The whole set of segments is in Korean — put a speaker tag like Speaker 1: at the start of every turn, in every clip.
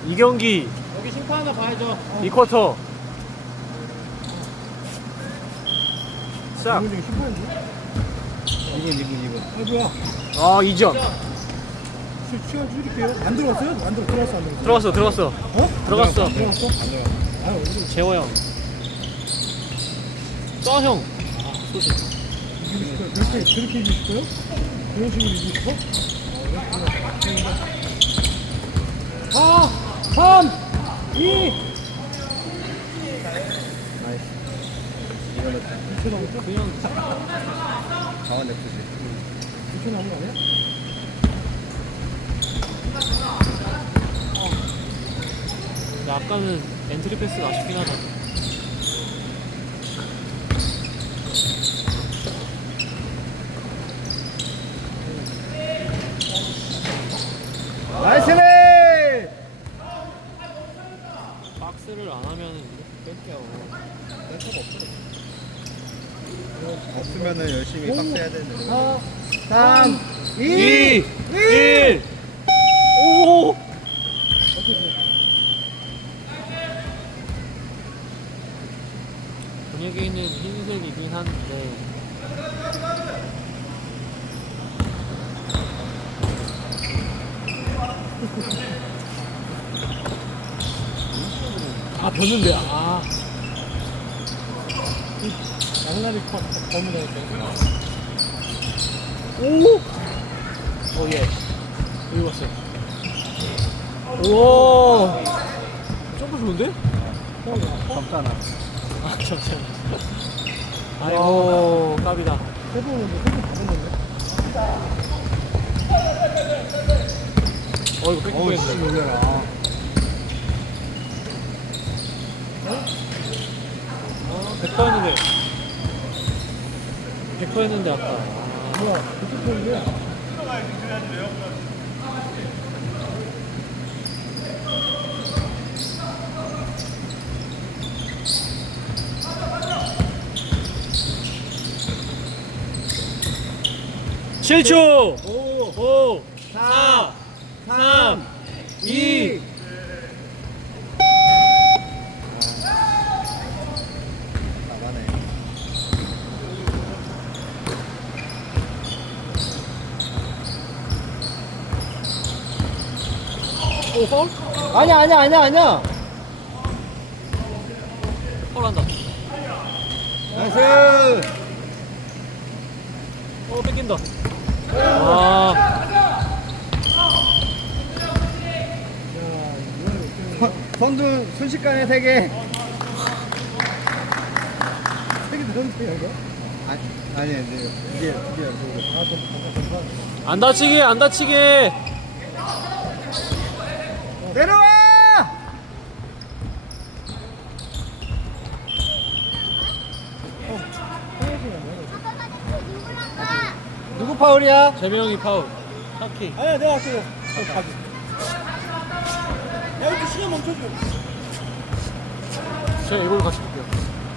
Speaker 1: 이 경기
Speaker 2: 여기 심판 하나 봐야죠.
Speaker 1: 이 쿼터 시작.
Speaker 3: 2분 중에 10분인데?
Speaker 2: 2분.
Speaker 3: 아, 뭐야.
Speaker 1: 아 2점.
Speaker 3: 시간 줄일게요. 안 들어갔어요? 안 들어갔어, 안 들어갔어?
Speaker 1: 들어갔어.
Speaker 3: 어?
Speaker 1: 들어갔어.
Speaker 3: 들어갔어? 아, 어디
Speaker 1: 재호 형. 쏴 형. 소식.
Speaker 3: 이기고 싶어요? 그렇게 이기고 싶어요? 그런 식으로 이기고 싶어? 아, 3, 2.
Speaker 2: 나이스. 이거는
Speaker 3: 2초 남았죠?
Speaker 1: 그냥
Speaker 2: 강한 넥스지.
Speaker 3: 2초 남은 거 아니야?
Speaker 1: 근데 아까는 엔트리 패스가 아쉽긴 하다.
Speaker 2: 나이스네!
Speaker 1: 박스를 안 하면은 이렇게 뺄게요.
Speaker 2: 센터가 없어. 없으면은 열심히 박스 해야 되는데.
Speaker 3: 4,
Speaker 2: 3,
Speaker 1: 2 1 오! 분위기는 흰색이긴 한데 아 졌는데 아
Speaker 3: 양날이 검은 거
Speaker 1: 오! 오예 여기 왔어 우와 점프 좋은데?
Speaker 2: 점잖아.
Speaker 1: 아 잠시만 아이고 깝이다
Speaker 3: 세번 오는데, 세번 받은 건데?
Speaker 1: 이거 뺏기고
Speaker 2: 어우,
Speaker 1: 했네
Speaker 2: 씨, 놀래라.
Speaker 1: 100% 했는데 100% 했는데 아까
Speaker 3: 뭐야, 그렇게 표현이야?
Speaker 1: 칠 7초
Speaker 2: 5,
Speaker 1: 5 4 3 2
Speaker 2: 나가네.
Speaker 1: 오 파울?
Speaker 2: 아니야.
Speaker 1: 파울한다
Speaker 2: 나이스!
Speaker 1: 뺏긴다 아
Speaker 2: 선두 순식간에 3개.
Speaker 3: 3개 들었는데, 이거?
Speaker 2: 아니, 이제 2개 연속으로.
Speaker 3: 아, 좀,
Speaker 1: 안 다치게 안 다치게
Speaker 2: 내려와! 누구 파울이야?
Speaker 1: 재명이 파울 하키
Speaker 3: 아니야, 내가 할게요. 가지. 야, 이렇게 시간 멈춰줘.
Speaker 1: 제가 이걸로 같이 볼게요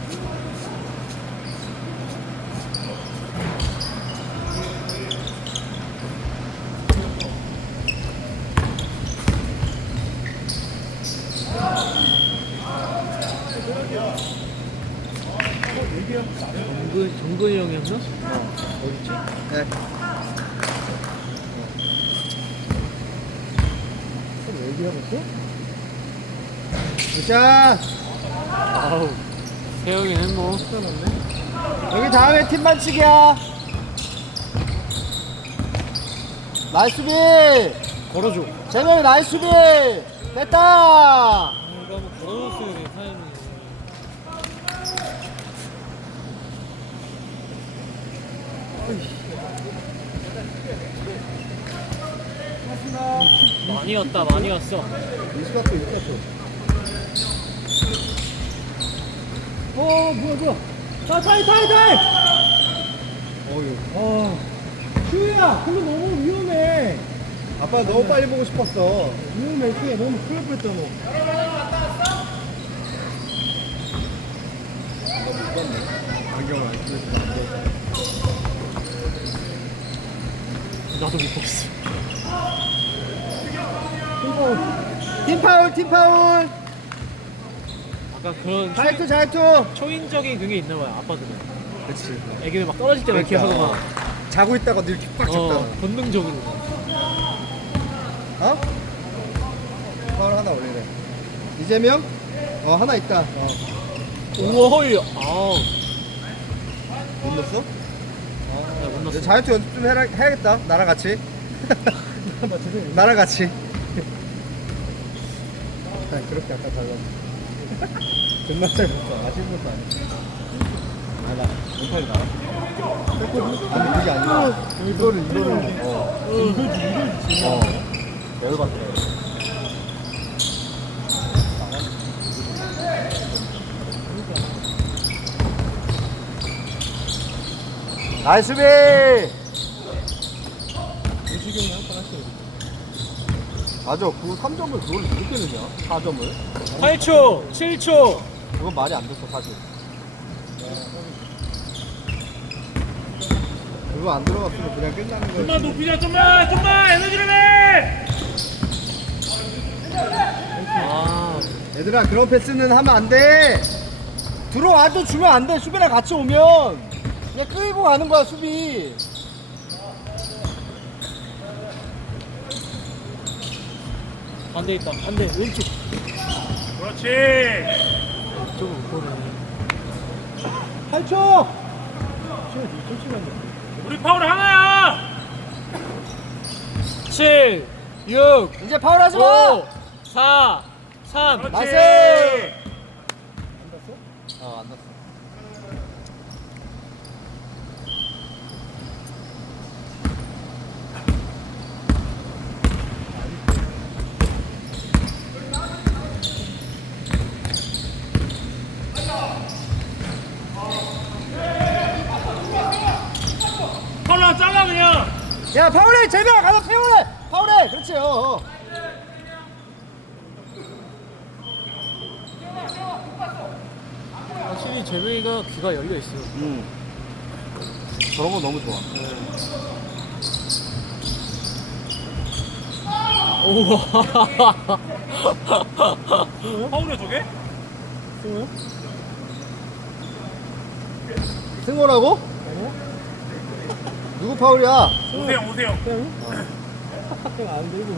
Speaker 1: 정근이 형이었나?
Speaker 2: 어딨지? 네.
Speaker 3: 얘기하고 있어?
Speaker 2: 굿샷!
Speaker 1: 아우 세영이는 뭐
Speaker 2: 여기 다음에 팀 반칙이야. 나이스 수비!
Speaker 1: 걸어줘
Speaker 2: 재명이 나이스 수비! 됐다!
Speaker 1: 이거 한번 걸어줬어야 돼 타이밍 많이 왔다 많이 왔어
Speaker 2: 이스카토.
Speaker 3: 뭐야. 타이!
Speaker 2: 어휴.
Speaker 3: 휴야! 근데 너무 위험해.
Speaker 2: 아빠 너무 빨리 보고 싶었어.
Speaker 3: 위험해, 휴야. 너무 큰일 날 뻔했다, 너.
Speaker 2: 안경을 안 쓰고.
Speaker 1: 나도 못 봤어
Speaker 3: 홈파울.
Speaker 2: 팀 파울, 팀 파울.
Speaker 1: 약간 그런
Speaker 2: 자이투, 자이투.
Speaker 1: 초인적인 그게 있나 봐요 아빠들은.
Speaker 2: 그렇지.
Speaker 1: 애기들 막 떨어질 때 막 이렇게
Speaker 2: 그러니까.
Speaker 1: 하고 막
Speaker 2: 자고 있다가 이렇게 빡 쳤다.
Speaker 1: 본능적으로.
Speaker 2: 어? 파울 하나 올리래. 이재명? 하나 있다.
Speaker 1: 우와 헐. 아우.
Speaker 2: 못 넣었어?
Speaker 1: 못 넣었어.
Speaker 2: 자이투 연습 좀 해야겠다. 나랑 같이.
Speaker 3: 나 죄송해요.
Speaker 2: 나랑 같이. 그렇게 아까 달라. 존나 잘 못써. 아쉬운 것도 아니고. 나 못하게 나와. 아니 그게 아니라 이거를 열받네. 나이스 수비.
Speaker 3: 유지경이 한판 하시죠.
Speaker 2: 맞아. 그 3점을 그걸 이렇게 넣냐? 4점을.
Speaker 1: 8초, 7초.
Speaker 2: 그건 말이 안 됐어 사실. 그거 안 들어갔으면 그냥 끝나는 거야.
Speaker 4: 좀만 높이자 좀만 에너지를 내.
Speaker 1: 아,
Speaker 2: 얘들아 그런 패스는 하면 안 돼. 들어와도 주면 안 돼. 수비랑 같이 오면 그냥 끌고 가는 거야 수비.
Speaker 1: 반대 있다. 반대 왼쪽.
Speaker 4: 그렇지.
Speaker 1: 이쪽으로 못 보네.
Speaker 2: 8초.
Speaker 3: 시간 되게 쫄쫄한데.
Speaker 4: 우리 파울 하나야.
Speaker 1: 7, 6,
Speaker 2: 이제 파울하지 마.
Speaker 1: 5, 4, 3.
Speaker 4: 그렇지.
Speaker 2: 나이스.
Speaker 3: 안 봤어?
Speaker 2: 안 났어.
Speaker 4: 파울 하나 잘라 그냥.
Speaker 2: 야 파울해 재명아 가서 태워래. 파울해. 그렇지.
Speaker 1: 확실히 재명이가 귀가 열려 있어.
Speaker 2: 저런 거 너무 좋아.
Speaker 1: 오.
Speaker 4: 파울이야 저게?
Speaker 3: 승호요?
Speaker 2: 승호라고? 누구 파울이야?
Speaker 4: 오세요.
Speaker 3: 태양이? 태양 안 들고.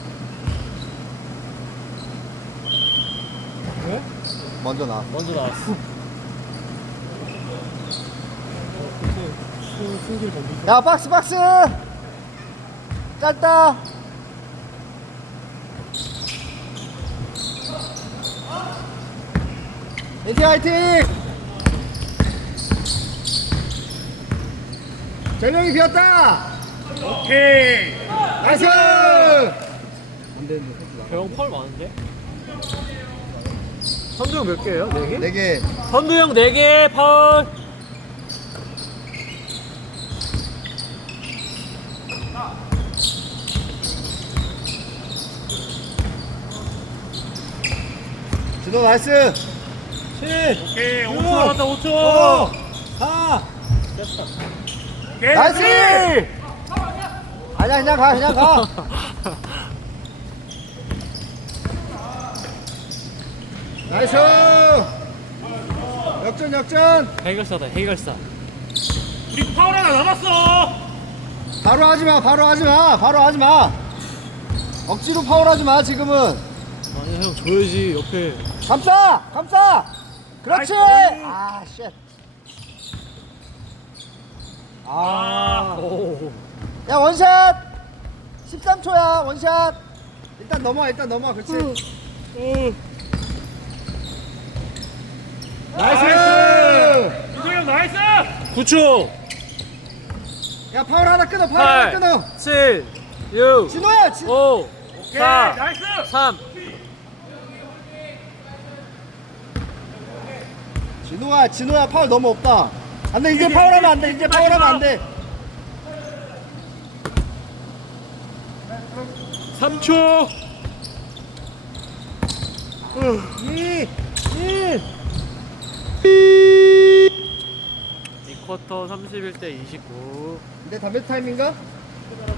Speaker 3: 왜?
Speaker 2: 먼저 나.
Speaker 1: 먼저 나왔어.
Speaker 3: 승기를 던지고.
Speaker 2: 야 박스 짧다. 화이팅. 재명이 비었다.
Speaker 4: 오케이.
Speaker 2: 나이스. 안 되는데
Speaker 1: 형 펄 많은데? 선두 형 몇 개예요? 4개?
Speaker 2: 4개.
Speaker 1: 선두 형 4개 펄.
Speaker 2: 진호 나이스.
Speaker 3: 7,
Speaker 4: 오케이. 5초
Speaker 3: 육,
Speaker 4: 남았다 5초.
Speaker 3: 5, 4.
Speaker 4: 오케이.
Speaker 2: 나이스. 아니야 그냥 가 그냥 가. 나이스. 역전.
Speaker 1: 해결사다 해결사.
Speaker 4: 우리 파울 하나 남았어.
Speaker 2: 바로 하지 마. 억지로 파울하지 마 지금은.
Speaker 1: 아니 형 줘야지 옆에.
Speaker 2: 감싸. 그렇지.
Speaker 4: 나이스.
Speaker 2: 아 쉣.
Speaker 1: 오.
Speaker 2: 야 원샷. 13초야 원샷. 일단 넘어와 그렇지. 나이스.
Speaker 4: 윤석이 형 나이스.
Speaker 1: 9초.
Speaker 2: 야 파울 하나 끊어.
Speaker 1: 8, 7, 6,
Speaker 2: 진호야.
Speaker 1: 5,
Speaker 4: 오케이.
Speaker 1: 4,
Speaker 4: 나이스.
Speaker 1: 3.
Speaker 2: 진호야 파울 너무 없다. 안돼 이제 파울하면 안돼. 이제 파울하면 안돼.
Speaker 1: 3초.
Speaker 2: 2
Speaker 1: 2쿼터 31대 29.
Speaker 2: 내 담배 타임인가?